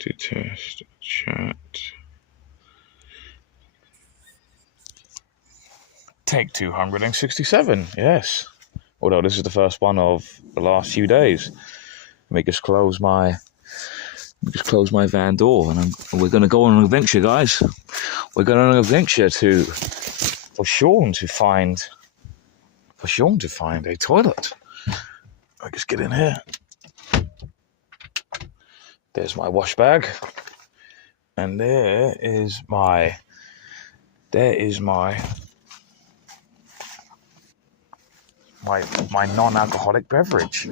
to test chat. Take 267, yes. Although this is the first one of the last few days. Let me just close my van door, and we're going to go on an adventure, guys. We're going on an adventure for Sean to find a toilet. I just get in here. There's my wash bag, and there is my non-alcoholic beverage.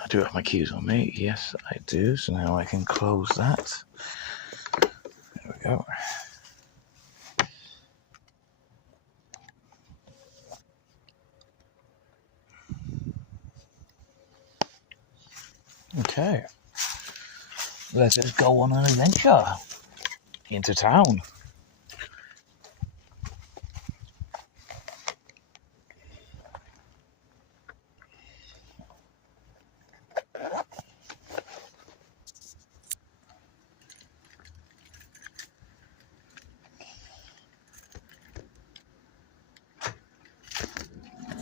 I do have my keys on me. Yes, I do. So now I can close that. There we go. Okay. Let's just go on an adventure into town.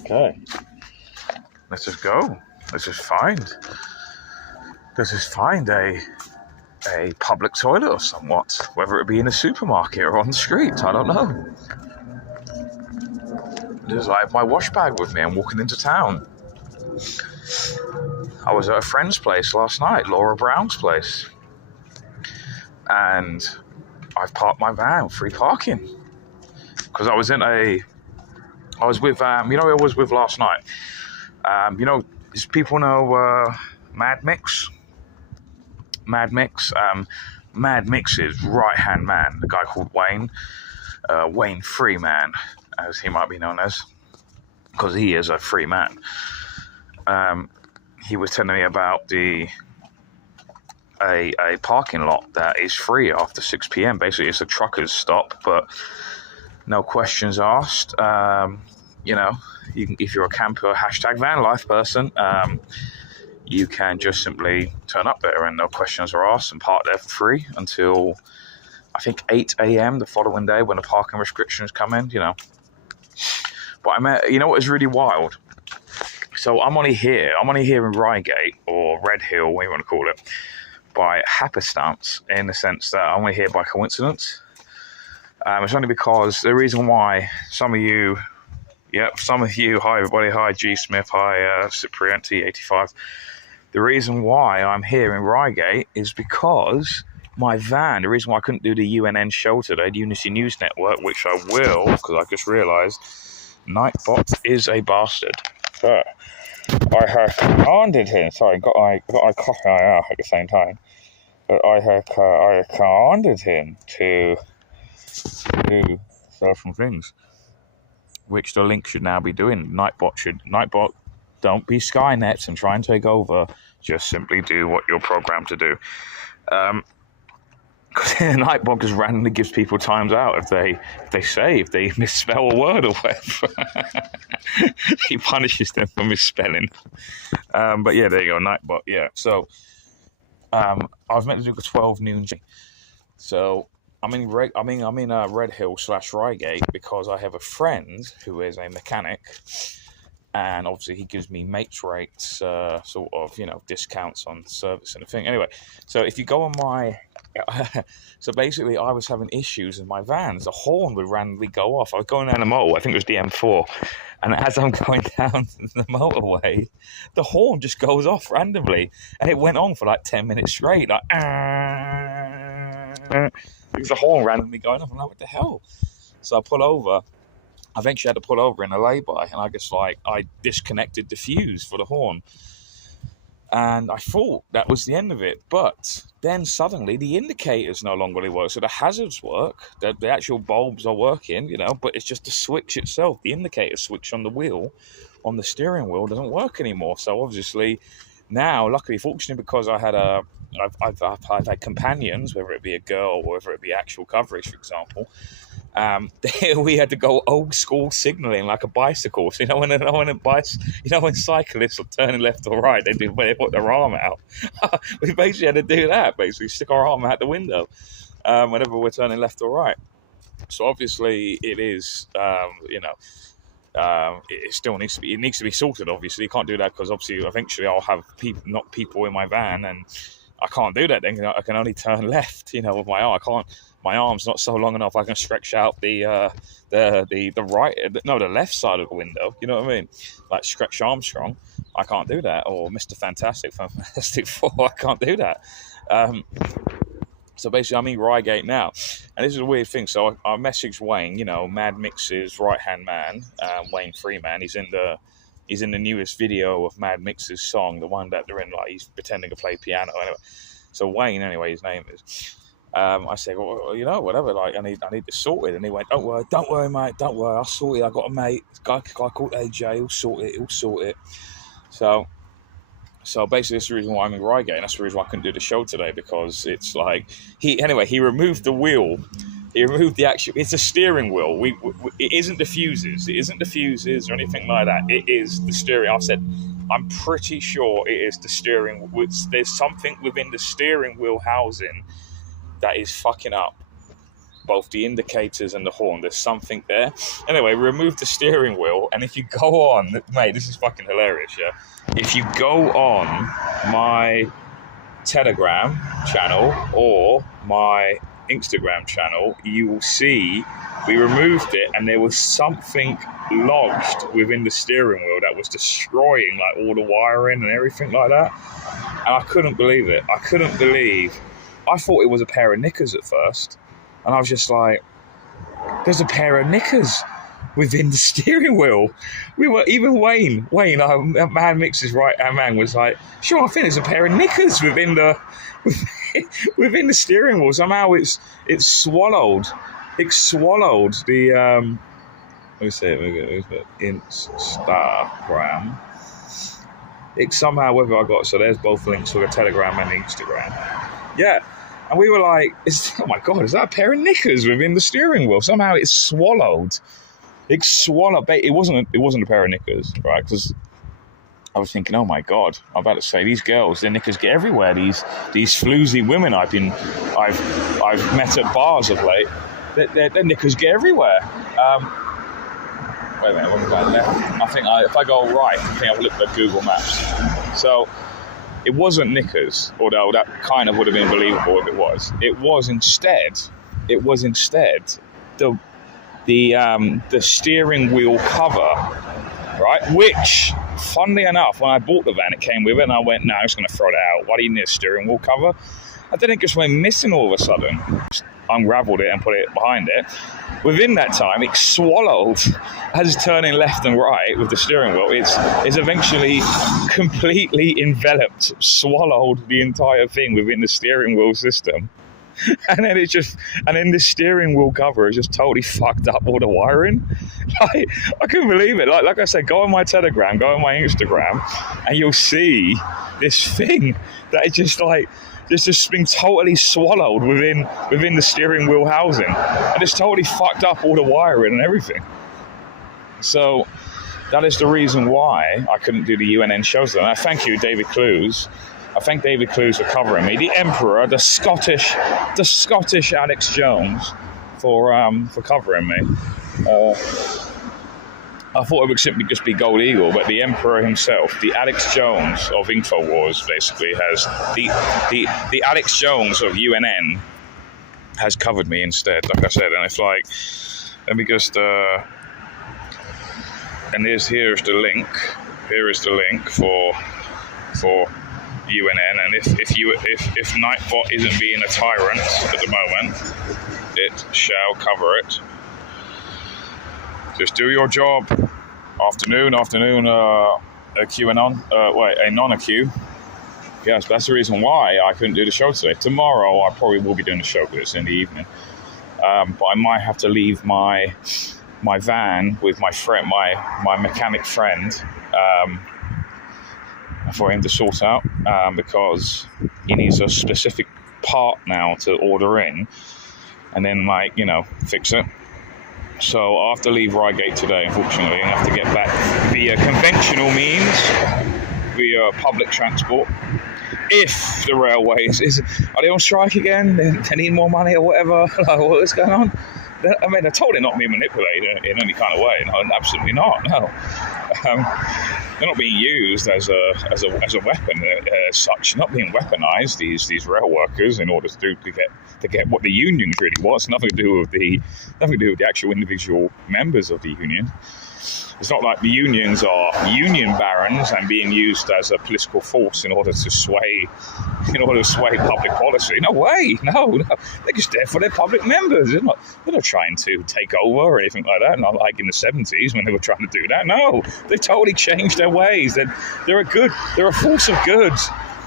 Okay. Let's just go. Let's just find a public toilet or somewhat, whether it be in a supermarket or on the street. I don't know. I have my wash bag with me. I'm walking into town. I was at a friend's place last night, Laura Brown's place, and I've parked my van, free parking, because I was with who I was with last night. Does people know Mad Mix? Mad Mix's right-hand man, the guy called Wayne Freeman, as he might be known as, because he is a free man. He was telling me about a parking lot that is free after 6 p.m. Basically, it's a trucker's stop, but no questions asked. If you're a camper, #van life person, you can just simply turn up there and no questions are asked and park there for free until, I think, 8 a.m. the following day when the parking restrictions come in, But what is really wild? So I'm only here in Reigate, or Red Hill, what you want to call it, by happenstance, in the sense that I'm only here by coincidence. It's only because the reason why some of you, hi everybody, hi G Smith, hi Ciprienti85. The reason why I'm here in Reigate is because my van, the reason why I couldn't do the UNN show today, the Unity News Network, which I will, because I just realised Nightbot is a bastard. So, I have commanded him, sorry, got my cough in my mouth at the same time, but I have commanded him to do certain things, which the link should now be doing. Nightbot, don't be Skynet and try and take over. Just simply do what you're programmed to do. Because Nightbot just randomly gives people times out if they misspell a word or whatever. He punishes them for misspelling. But yeah, there you go, Nightbot. Yeah. So I was meant to do the 12 noon. So I'm in Red Hill / Reigate because I have a friend who is a mechanic, and obviously he gives me mates rates, discounts on service and a thing. Anyway, so if you go on my, so basically I was having issues in my van. The horn would randomly go off. I was going down the motorway, I think it was the M4, and as I'm going down the motorway, the horn just goes off randomly, and it went on for like 10 minutes straight, like because the horn randomly going off. I'm like, what the hell? So I pull over. I eventually had to pull over in a lay-by, and I disconnected the fuse for the horn. And I thought that was the end of it. But then suddenly the indicators no longer work. So the hazards work, the actual bulbs are working, but it's just the switch itself. The indicator switch on the wheel, on the steering wheel, doesn't work anymore. So obviously now, luckily, fortunately, because I've had companions, whether it be a girl or whether it be actual coverage, for example, we had to go old school signalling like a bicycle. So, when cyclists are turning left or right, they put their arm out. We basically had to do that. Basically, stick our arm out the window whenever we're turning left or right. So obviously, it is it still needs to be sorted. Obviously, you can't do that because obviously eventually I'll have people in my van, and I can't do that. Then I can only turn left, with my arm. I can't. My arm's not so long enough. I can stretch out the left side of the window. You know what I mean? Like Stretch Armstrong. I can't do that. Or Mr. Fantastic from Fantastic Four. I can't do that. So basically, I'm in Reigate now, and this is a weird thing. So I messaged Wayne, Mad Mix's right-hand man, Wayne Freeman. He's in the newest video of Mad Mix's song, the one that they're in, like he's pretending to play piano. Anyway, so Wayne, his name is. I said, well, whatever. Like, I need to sort it, and he went, "Don't worry, mate. Don't worry. I'll sort it. I got a mate, guy called AJ. He'll sort it. So basically, that's the reason why I'm in Reigate, and that's the reason why I couldn't do the show today, because it's like he removed the wheel. He removed the actual. It's a steering wheel. It isn't the fuses. It isn't the fuses or anything like that. It is the steering. I said, I'm pretty sure it is the steering. There's something within the steering wheel housing that is fucking up both the indicators and the horn. There's something there. Anyway, remove the steering wheel, and if you go on, mate, this is fucking hilarious, yeah? If you go on my Telegram channel or my Instagram channel, you will see we removed it, and there was something lodged within the steering wheel that was destroying like all the wiring and everything like that. And I couldn't believe it. I thought it was a pair of knickers at first, and I was just like, there's a pair of knickers within the steering wheel. Even Wayne, Man Mix's right-hand man, was like, sure, I think there's a pair of knickers within the steering wheel. Somehow it's swallowed the let me see it, Instagram. It's somehow, whether I got, so there's both links for the Telegram and the Instagram. Yeah. And we were like, oh my God, is that a pair of knickers within the steering wheel? Somehow it's swallowed. It wasn't a pair of knickers, right? Because I was thinking, oh my God, I'm about to say, these girls, their knickers get everywhere. These floozy women I've met at bars of late, their knickers get everywhere. Wait a minute, what am I going left? I think if I go right, I think I've looked at Google Maps. So it wasn't knickers, although that kind of would have been believable if it was. It was instead the steering wheel cover, right? Which, funnily enough, when I bought the van, it came with it, and I went, no, I'm just going to throw that out. Why do you need a steering wheel cover? And then it just went missing all of a sudden. Just unraveled it and put it behind it. Within that time, it swallowed, as turning left and right with the steering wheel, it's eventually completely enveloped, swallowed the entire thing within the steering wheel system. And then the steering wheel cover is just totally fucked up all the wiring. Like, I couldn't believe it. Like I said, go on my Telegram, go on my Instagram, and you'll see this thing that is just like, it's just been totally swallowed within the steering wheel housing, and it's totally fucked up all the wiring and everything. So that is the reason why I couldn't do the UNN shows. And I thank you, David Clues. I thank David Clues for covering me. The Emperor, the Scottish Alex Jones, for covering me. I thought it would simply just be Gold Eagle, but the Emperor himself, the Alex Jones of InfoWars, basically has the Alex Jones of UNN has covered me instead. Like I said, and it's like, let me just and here's the link. Here is the link for UNN, and if Nightbot isn't being a tyrant at the moment, it shall cover it. Just do your job. Afternoon, a QAnon, a non-Q. Yes, that's the reason why I couldn't do the show today. Tomorrow, I probably will be doing the show, but it's in the evening. But I might have to leave my van with my friend, my mechanic friend, for him to sort out, because he needs a specific part now to order in, and then fix it. So I have to leave Reigate today, unfortunately, and have to get back via conventional means, via public transport. If the railways are they on strike again? They need more money or whatever. Like, what's going on? I mean, they're totally not being manipulated in any kind of way. No, absolutely not. No, they're not being used as a weapon as such. Not being weaponized. These rail workers in order to get what the unions really want. Nothing to do with the actual individual members of the union. It's not like the unions are union barons and being used as a political force in order to sway public policy. No way, no. They're just there for their public members. They're not trying to take over or anything like that. Not like in the 70s when they were trying to do that. No, they totally changed their ways. They're a force of good.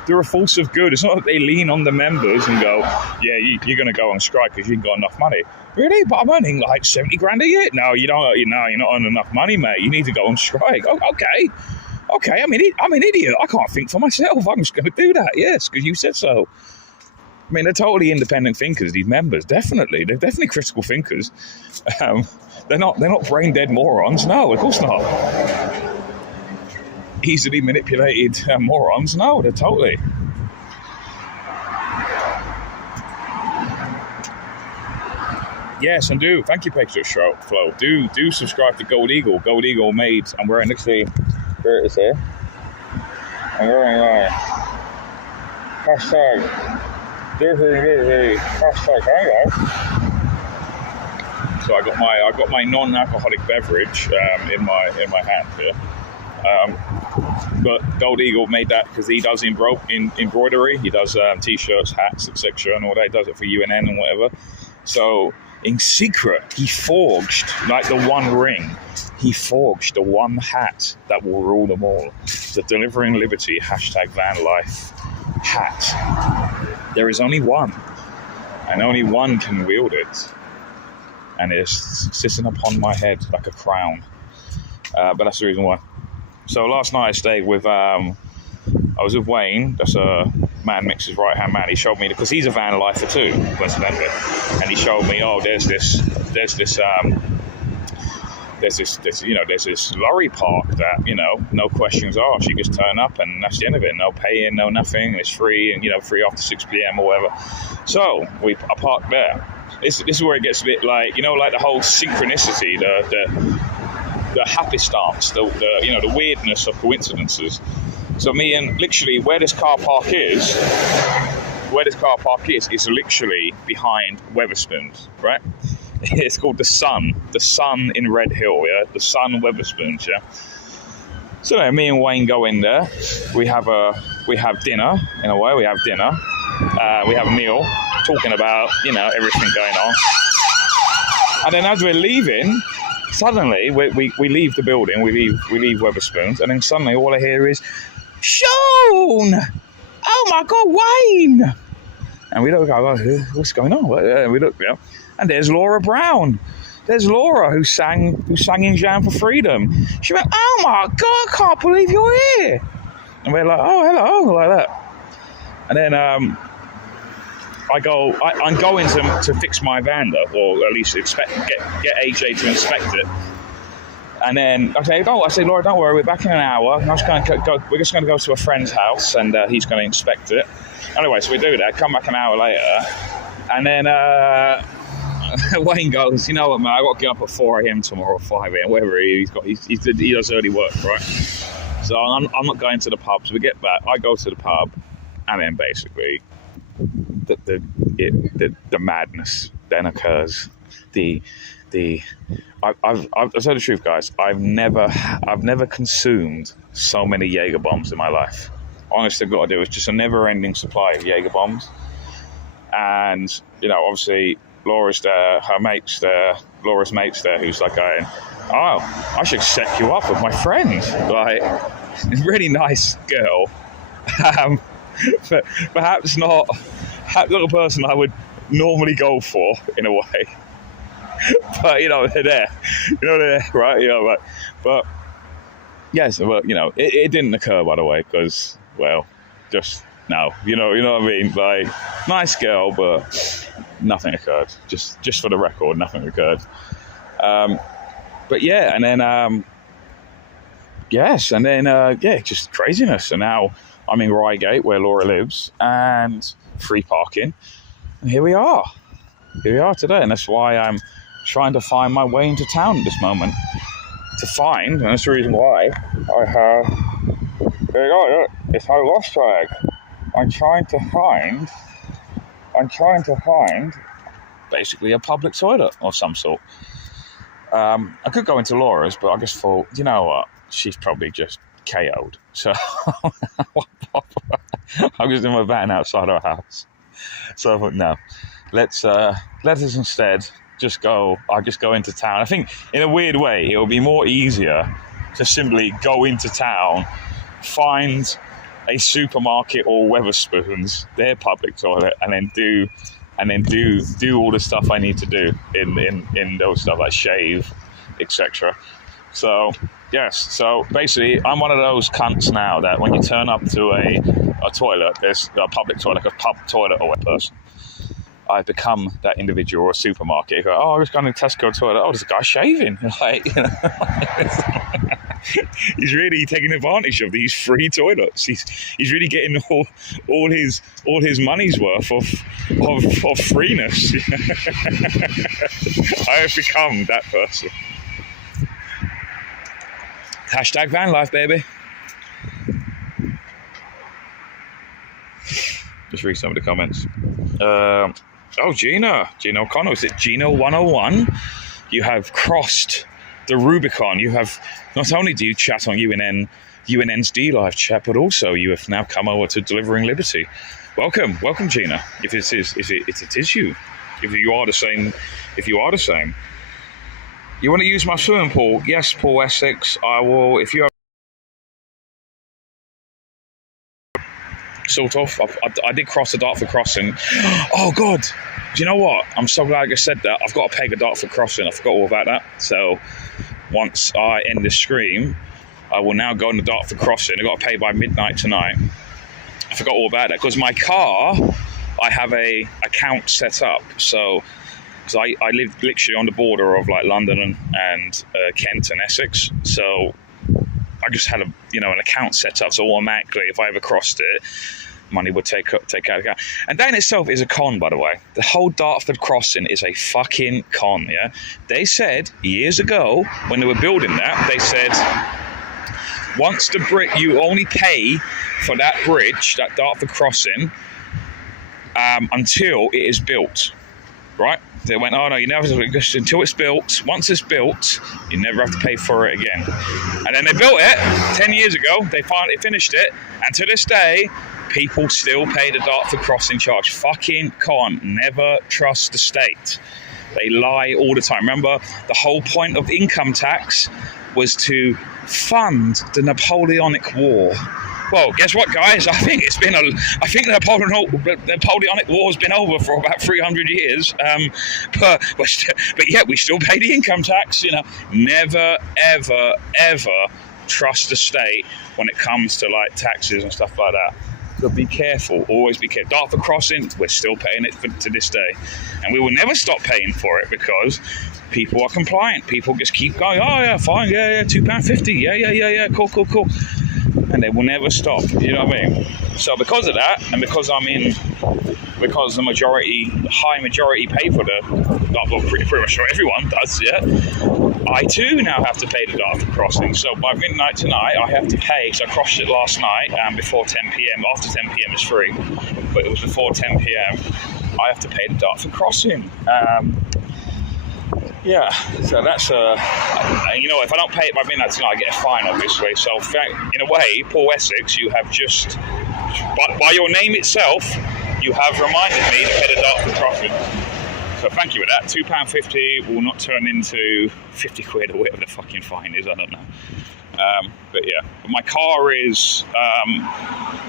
They're a force of good. It's not that they lean on the members and go, yeah, you're going to go on strike because you ain't got enough money. Really? But I'm earning like 70 grand a year. No, you don't. No, you're not earning enough money, mate. You need to go on strike. Oh, okay. I'm an idiot. I can't think for myself. I'm just going to do that. Yes, because you said so. I mean, they're totally independent thinkers. These members, definitely. They're definitely critical thinkers. They're not brain dead morons. No, of course not. Easily manipulated morons. No, they're totally. Yes, and thank you, Picture Flow. Do subscribe to Gold Eagle. Gold Eagle made, I'm wearing, actually, here it is here. I'm wearing hashtag, hashtag hangout. So I got my non-alcoholic beverage in my hand here. But Gold Eagle made that because he does embroidery. He does t-shirts, hats, etc. and all that. He does it for UNN and whatever. So in secret, he forged, like the One Ring, he forged the one hat that will rule them all. The Delivering Liberty #VanLife hat. There is only one, and only one can wield it. And it's sitting upon my head like a crown. But that's the reason why. So last night I stayed with, I was with Wayne, that's a Man Mix's right-hand man. He showed me, because he's a van lifer too, coincidentally. And he showed me, there's this lorry park that, no questions asked. You just turn up and that's the end of it. No paying, no nothing. It's free and, free after 6 p.m. or whatever. So I parked there. This is where it gets a bit like, like the whole synchronicity, the happenstance, the weirdness of coincidences. So me and literally where this car park is literally behind Wetherspoons, right? It's called the Sun in Red Hill, yeah, the Sun Wetherspoons, yeah. So me and Wayne go in there. We have dinner in a way. We have a meal, talking about everything going on. And then as we're leaving, suddenly we leave the building. We leave Wetherspoons, and then suddenly all I hear is, "Sean! Oh my God, Wayne!" And we look, I go, "What's going on?" And we look, and there's Laura Brown. There's Laura who sang in Jam for Freedom. She went, "Oh my God, I can't believe you're here!" And we're like, "Oh, hello," like that. And then I'm going to fix my van though, or at least get AJ to inspect it. And then I say, Laura, don't worry, we're back in an hour. We're just going to go to a friend's house, and he's going to inspect it. Anyway, so we do that. Come back an hour later, and then Wayne goes, "You know what, man? I got to get up at 4 a.m. tomorrow, or 5 a.m. Whatever he does early work, right?" So I'm not going to the pub. So we get back. I go to the pub, and then basically the madness then occurs. I'll tell the truth, guys. I've never consumed so many Jaeger bombs in my life. Honestly, God, it was just a never-ending supply of Jaeger bombs. And obviously, Laura's there, Laura's mate's there, who's like going, "Oh, I should set you up with my friend." Like, really nice girl, but perhaps not a person I would normally go for in a way. But they're there, they're there, right? But yes, well, it didn't occur, by the way, because just no, you know what I mean. Like, nice girl, but nothing occurred. Just for the record, nothing occurred. But yeah, and then just craziness. And now I'm in Reigate, where Laura lives, and free parking. And here we are today, and that's why I'm trying to find my way into town at this moment. And that's the reason why I have. There you go. Look, it's my lost flag. I'm trying to find basically a public toilet of some sort. I could go into Laura's, but I just thought, you know what? She's probably just KO'd. So I'm just in my van outside our house. So I thought, no, let us instead just go. I just go into town. I think in a weird way, it will be more easier to simply go into town, find a supermarket or Weatherspoons, their public toilet, and then do all the stuff I need to do in those stuff like shave, etc. So yes, so basically I'm one of those cunts now that when you turn up to a toilet, there's a public toilet, like a pub toilet or a person. I become that individual or a supermarket. Go, oh, I was going to Tesco toilet. Oh, there's a guy shaving. Like, you know, he's really taking advantage of these free toilets. He's really getting all his money's worth of freeness. I have become that person. Hashtag van life, baby. Just read some of the comments. Gina O'Connell, is it Gina 101? You have crossed the Rubicon. You have, not only do you chat on UNN's D Live chat, but also you have now come over to Delivering Liberty. Welcome, Gina. If it is you. If you are the same. You want to use my swimming pool? Yes, Paul Essex. I will. If you have sort of, I did cross the Dartford crossing. Oh God! Do you know what? I'm so glad I said that. I've got to pay the Dartford crossing. I forgot all about that. So once I end the stream, I will now go on the Dartford crossing. I've got to pay by midnight tonight. I forgot all about that because my car, I have a account set up. So because I live literally on the border of like London and Kent and Essex. So I just had an account set up, so automatically if I ever crossed it, money would take out of account. And that in itself is a con, by the way. The whole Dartford crossing is a fucking con, yeah? They said years ago when they were building that, they said once the bridge, you only pay for that bridge, that Dartford crossing, until it is built, right? They went, oh no, you never have to, until it's built. Once it's built, you never have to pay for it again. And then they built it 10 years ago. They finally finished it, and to this day, people still pay the Dartford crossing charge. Fucking con. Never trust the state. They lie all the time. Remember, the whole point of income tax was to fund the Napoleonic War. Well, guess what, guys? I think the Napoleonic War has been over for about 300 years. But yet we still pay the income tax. You know, never, ever, ever trust the state when it comes to like taxes and stuff like that. So be careful. Always be careful. Dartford crossing, we're still paying it to this day, and we will never stop paying for it because people are compliant. People just keep going. Oh yeah, fine. Yeah. £2.50. Yeah. Cool. And they will never stop. You know what I mean? So because of that, and because the high majority pay for pretty much everyone does, yeah. I too now have to pay the Dartford crossing. So by midnight tonight, I have to pay. So I crossed it last night, before 10 p.m. After 10 p.m. it's free, but it was before 10 p.m. I have to pay the Dartford crossing. Yeah, so that's if I don't pay it by midnight tonight, I get a fine, obviously. So in a way, Paul Essex, you have just, by your name itself, you have reminded me to pay the Dartford crossing. So thank you for that. £2.50 will not turn into 50 quid or whatever the fucking fine is, I don't know. But yeah, but my car is,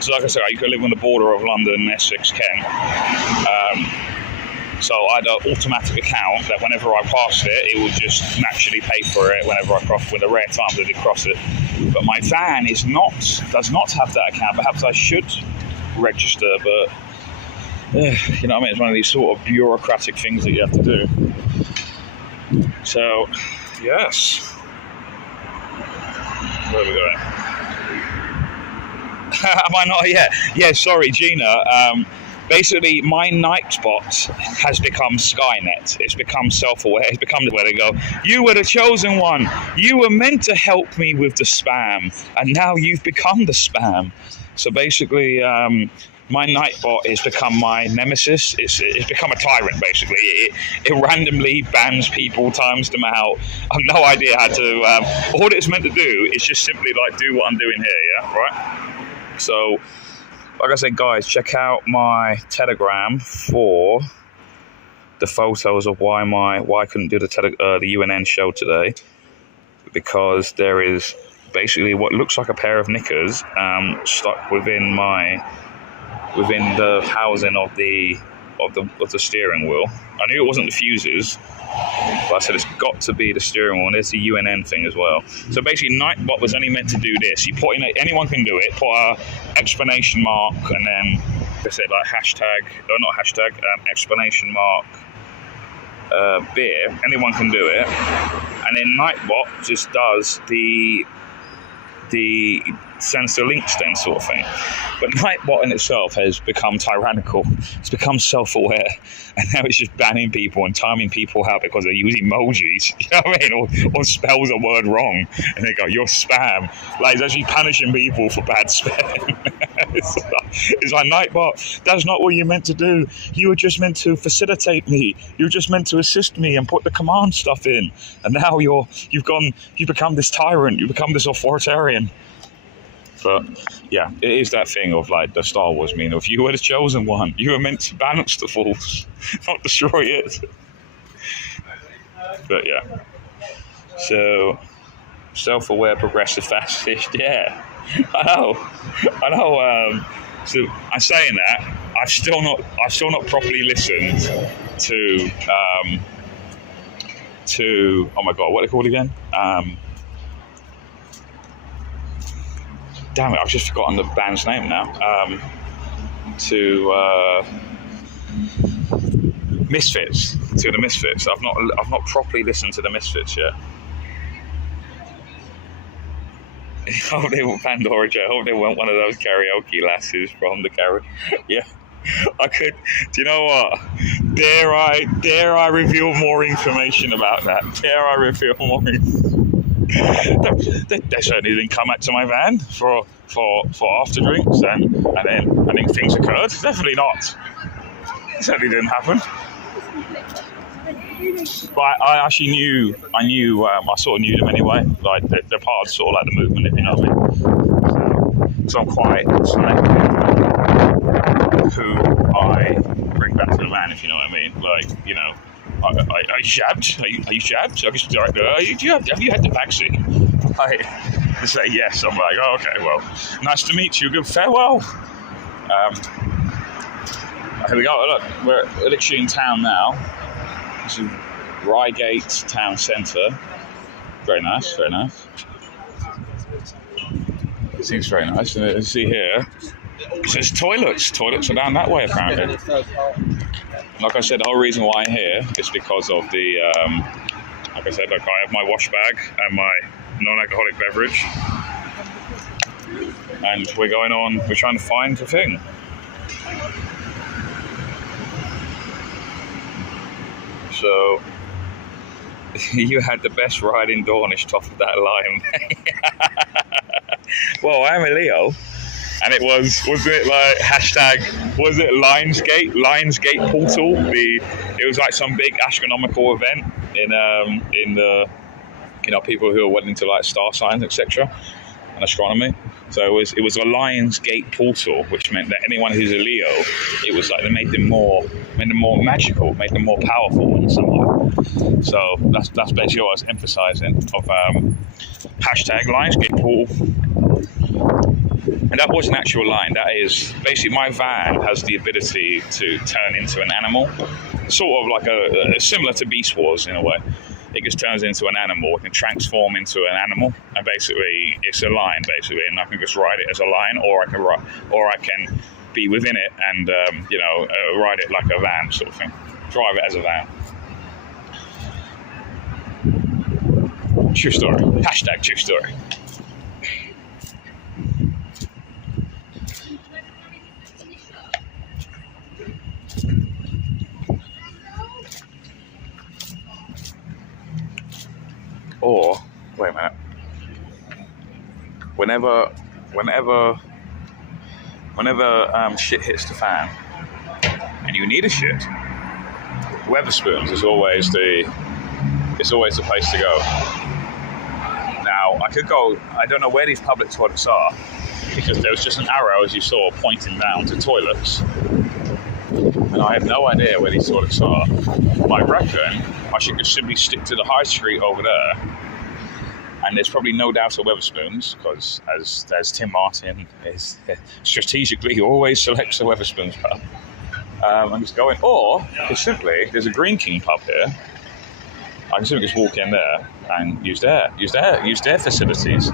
so like I said, I used to live on the border of London, Essex, Kent. So I had an automatic account that whenever I passed it would just naturally pay for it whenever I crossed, with the rare times I did cross it. But my van does not have that account. Perhaps I should register, but you know what I mean? It's one of these sort of bureaucratic things that you have to do. So, yes. Where are we going? Am I not yet? Yeah, sorry, Gina. Basically, my night spot has become Skynet. It's become self-aware. It's become where they go, you were the chosen one. You were meant to help me with the spam. And now you've become the spam. So basically, my Nightbot has become my nemesis. It's become a tyrant, basically. It randomly bans people, times them out. I've no idea how to... all it's meant to do is just simply like do what I'm doing here, yeah? Right? So, like I said, guys, check out my Telegram for the photos of why I couldn't do the UNN show today, because there is basically what looks like a pair of knickers stuck within the housing of the steering wheel. I knew it wasn't the fuses, but I said it's got to be the steering wheel, and there's the UNN thing as well. So basically, Nightbot was only meant to do this. You put in anyone can do it. Put a explanation mark, and then they said like explanation mark beer. Anyone can do it, and then Nightbot just does the sends the links then sort of thing. But Nightbot in itself has become tyrannical. It's become self-aware, and now it's just banning people and timing people out because they use emojis, you know what I mean, or spells a word wrong, and they go, you're spam. Like, it's actually punishing people for bad spelling. It's like, Nightbot, that's not what you're meant to do. You were just meant to facilitate me. You were just meant to assist me and put the command stuff in, and now you've become this tyrant. You become this authoritarian. But yeah, it is that thing of like the Star Wars meme of you were the chosen one. You were meant to balance the force, not destroy it. But yeah. So self-aware progressive fascist, yeah. I know. So I'm saying that I've still not properly listened to oh my god, what are they called again? Damn it, I've just forgotten the band's name now. To Misfits. To the Misfits. I've not properly listened to the Misfits yet. I hope they want Pandora Joe. I hope they want one of those karaoke lasses from the karaoke. Yeah. I could. Do you know what? Dare I reveal more information about that? Dare I reveal more information? They certainly didn't come out to my van for after drinks, and then I think things occurred. Definitely not. It certainly didn't happen. But I actually knew. I sort of knew them anyway. Like they're part of sort of like the movement, if you know what I mean. So I'm quite selective who I bring back to the van, if you know what I mean. Like, you know. Are you jabbed? Are you jabbed? Have you had the vaccine? I say yes. I'm like, oh, okay, well, nice to meet you. Good farewell. Here we go. Look, we're literally in town now. This is Reigate town centre. Very nice, very nice. It seems very nice. And see here, it says toilets. Toilets are down that way, apparently. Like I said, the whole reason why I'm here is because of the, like I said, look, I have my wash bag and my non-alcoholic beverage. And we're trying to find the thing. So, you had the best ride in Dornish, top of that line. Well, I am a Leo. And it wasn't it like was it Lionsgate Portal? It was like some big astronomical event in the, you know, people who are wanting to like star signs, etc. and astronomy. So it was a Lionsgate Portal, which meant that anyone who's a Leo, it was like they made them more magical, made them more powerful in some way. So that's basically what I was emphasizing of hashtag Lionsgate Portal. And that was an actual line. That is basically my van has the ability to turn into an animal, sort of like a similar to Beast Wars in a way. It just turns into an animal. It can transform into an animal, and basically it's a line, basically, and I can just ride it as a line, or I can be within it and ride it like a van sort of thing, drive it as a van. True story. Hashtag true story. Or, wait a minute. Whenever shit hits the fan and you need a shit, Wetherspoons is always the place to go. Now, I could go, I don't know where these public toilets are, because there was just an arrow, as you saw, pointing down to toilets. And I have no idea where these toilets are. I reckon I should just simply stick to the high street over there. And there's probably no doubt of Wetherspoons, because as Tim Martin is strategically, he always selects the Wetherspoons pub. I'm just going, or just simply, there's a Green King pub here. I can simply just walk in there and use their facilities.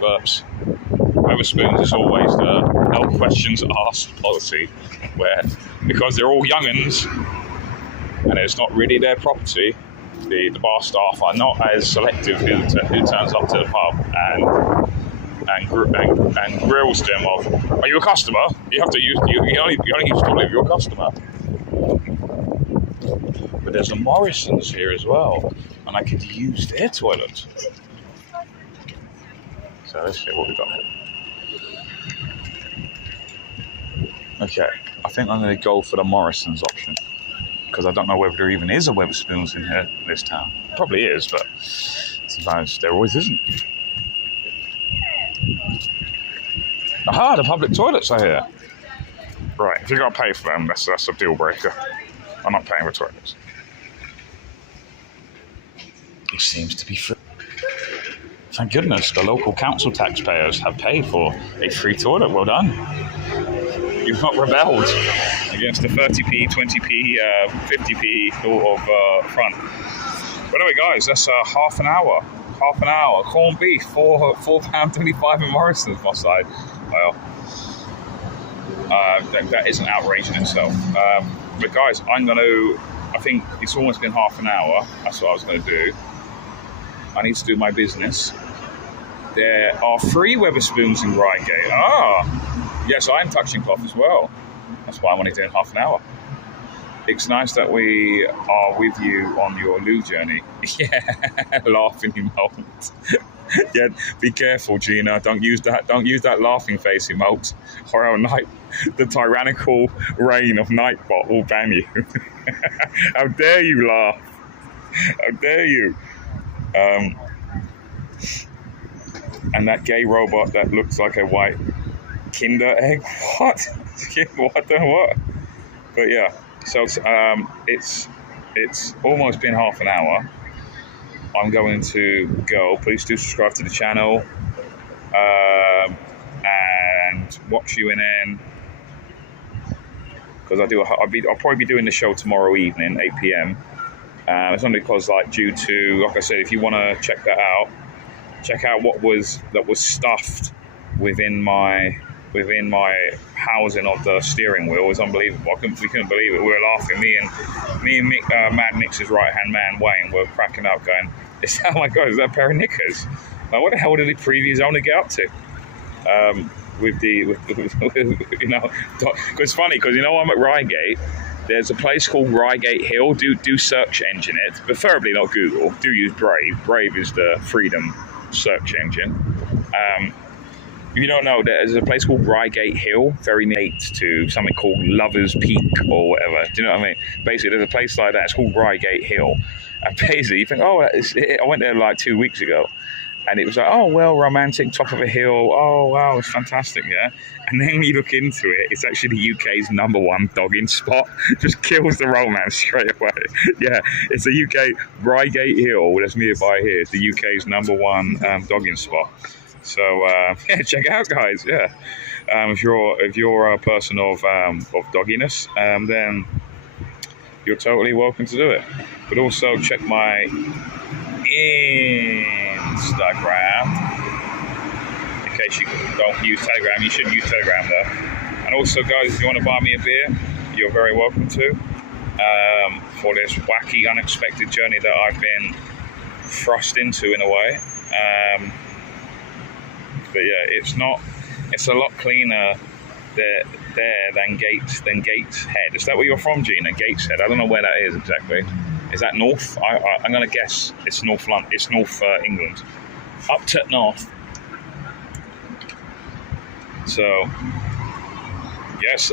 But Wetherspoons is always the no questions asked policy, where because they're all young'uns and it's not really their property, the bar staff are not as selective who turns up to the pub and grills them of, are you a customer? You have to use you only use the toilet if you're a customer. But there's a Morrison's here as well, and I could use their toilet. So let's see what we got here. Okay, I think I'm going to go for the Morrison's option, because I don't know whether there even is a Wetherspoons in here, this town. Probably is, but sometimes there always isn't. Aha, the public toilets are here. Right, if you got to pay for them, that's a deal breaker. I'm not paying for toilets. It seems to be free. Thank goodness the local council taxpayers have paid for a free toilet. Well done. You've not rebelled against the 30p, 20p, 50p thought of front. But anyway, guys, that's half an hour. Corned beef, £4.25 in Morrison's, my side. Well, that is an outrage in itself. But guys, I think it's almost been half an hour. That's what I was going to do. I need to do my business. There are 3 Wetherspoons in Reigate. Yes, I'm touching cloth as well. That's why I'm only doing half an hour. It's nice that we are with you on your loo journey. Yeah, laughing emote. Yeah, be careful, Gina. Don't use that laughing face emote, or the tyrannical reign of Nightbot will ban you. How dare you laugh? How dare you? And that gay robot that looks like a white Kinder egg. What? What? But yeah. So it's almost been half an hour. I'm going to go. Please do subscribe to the channel and watch UNN, because I'll probably be doing the show tomorrow evening, 8 p.m. It's only because, due to, like I said, if you want to check that out, check out what was stuffed within my housing of the steering wheel. It was unbelievable. We couldn't believe it. We were laughing. Me and Mick, Mad Mix's right-hand man, Wayne, were cracking up going, oh my God, is that a pair of knickers? Like, what the hell did the previous owner get up to? It's funny, because, I'm at Reigate. There's a place called Reigate Hill. Do search engine it, preferably not Google. Do use Brave. Brave is the freedom search engine. If you don't know, there's a place called Reigate Hill, very late to something called Lover's Peak or whatever. Do you know what I mean? Basically, there's a place like that. It's called Reigate Hill. And basically, you think, I went there 2 weeks ago. And it was like, oh, well, romantic, top of a hill. Oh, wow, it's fantastic, yeah? And then you look into it, it's actually the UK's #1 dogging spot. Just kills the romance straight away. Yeah, it's the UK Reigate Hill, that's nearby here. It's the UK's #1 dogging spot. So, yeah, check it out, guys, yeah. If you're a person of dogginess, then you're totally welcome to do it. But also check my Instagram. In case you don't use Telegram, you should use Telegram though. And also, guys, if you want to buy me a beer, you're very welcome to. For this wacky, unexpected journey that I've been thrust into in a way. But yeah, it's a lot cleaner there than Gateshead. Is that where you're from, Gina? Gateshead. I don't know where that is exactly. Is that north? I'm going to guess it's North London. It's North England. Up to north. So, yes,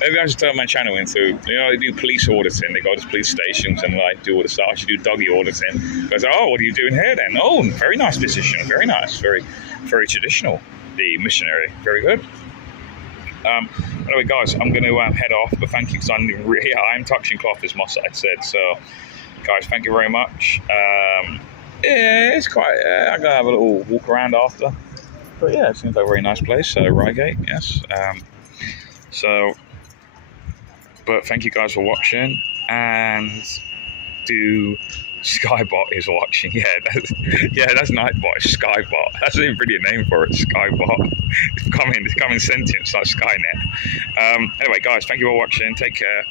maybe I should turn my channel into, they do police auditing. They go to police stations and like do all the stuff. I should do doggy auditing. Goes, oh, what are you doing here then? Oh, very nice decision. Very nice. Very, very traditional. The missionary. Very good. Anyway, guys, I'm going to head off, but thank you, because I'm touching cloth, as Moss had said. So, guys, thank you very much. Yeah, it's quite. I'm going to have a little walk around after. But yeah, it seems like a very nice place. Reigate, yes. But thank you guys for watching, and Skybot is watching. That's Nightbot. It's Skybot. That's a pretty name for it. Skybot. It's coming sentient, like Skynet. Anyway, guys, thank you for watching. Take care.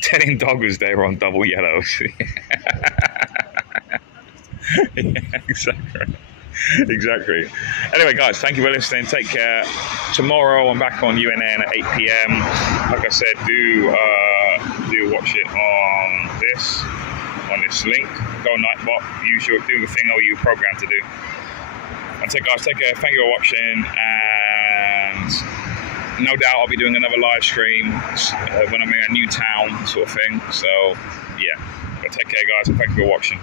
Telling Dog was there on double yellows. Yeah, exactly. Anyway, guys, thank you for listening. Take care. Tomorrow I'm back on UNN at 8 p.m. Like I said, do watch it on this link. Go on Nightbot. Do the thing or you program to do. And so, guys, take care. Thank you for watching. And no doubt I'll be doing another live stream when I'm in a new town, sort of thing. So, yeah. But take care, guys, and thank you for watching.